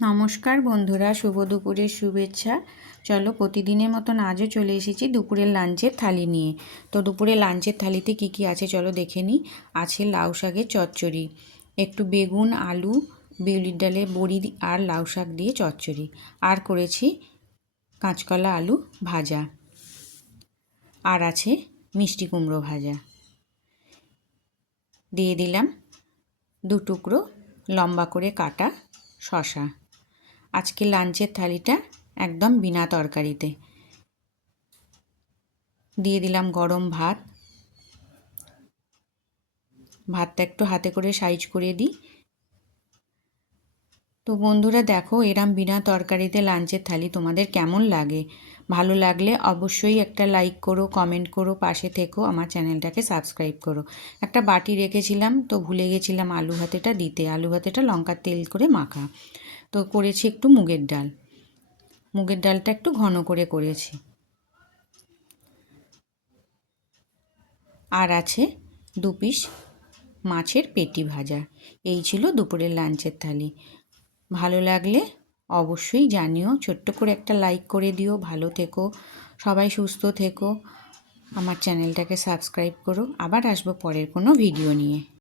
নমস্কার বন্ধুরা, শুভ দুপুরের শুভেচ্ছা। চলো প্রতিদিনের মতন আজও চলে এসেছি দুপুরের লাঞ্চের থালি নিয়ে। তো দুপুরের লাঞ্চের থালিতে কি কি আছে চলো দেখে নিই। আছে লাউ শাকের চচ্চড়ি, একটু বেগুন, আলু, বিউলির ডালে বড়ি আর লাউ শাক দিয়ে চচ্চড়ি। আর করেছি কাঁচকলা আলু ভাজা। আর আছে মিষ্টি কুমড়ো ভাজা। দিয়ে দিলাম দু টুকরো লম্বা করে কাটা শশা আজকে লাঞ্চের থালিটা একদম বিনা তরকারিতে। দিয়ে দিলাম গরম ভাত। ভাতটা একটু হাতে করে সাইজ করে দিই। তো বন্ধুরা দেখো, এরম বিনা তরকারিতে লাঞ্চের থালি তোমাদের কেমন লাগে? ভালো লাগলে অবশ্যই একটা লাইক করো কমেন্ট করো, পাশে থেকো, আমার চ্যানেলটাকে সাবস্ক্রাইব করো। একটা বাটি রেখেছিলাম, তো ভুলে গেছিলাম আলু ভাতেটা দিতে। আলু ভাতেটা লঙ্কার তেল করে মাখা। তো করেছি একটু মুগের ডাল। মুগের ডালটা একটু ঘন করে করেছি। আর আছে দু পিস মাছের পেটি ভাজা। এই ছিল দুপুরের লাঞ্চের থালি। ভালো লাগলে অবশ্যই জানিও। ছোট্ট করে একটা লাইক করে দিও। ভালো থেকো। সবাই সুস্থ থেকো। আমার চ্যানেলটাকে সাবস্ক্রাইব করো। আবার আসব পরের কোনো ভিডিও নিয়ে।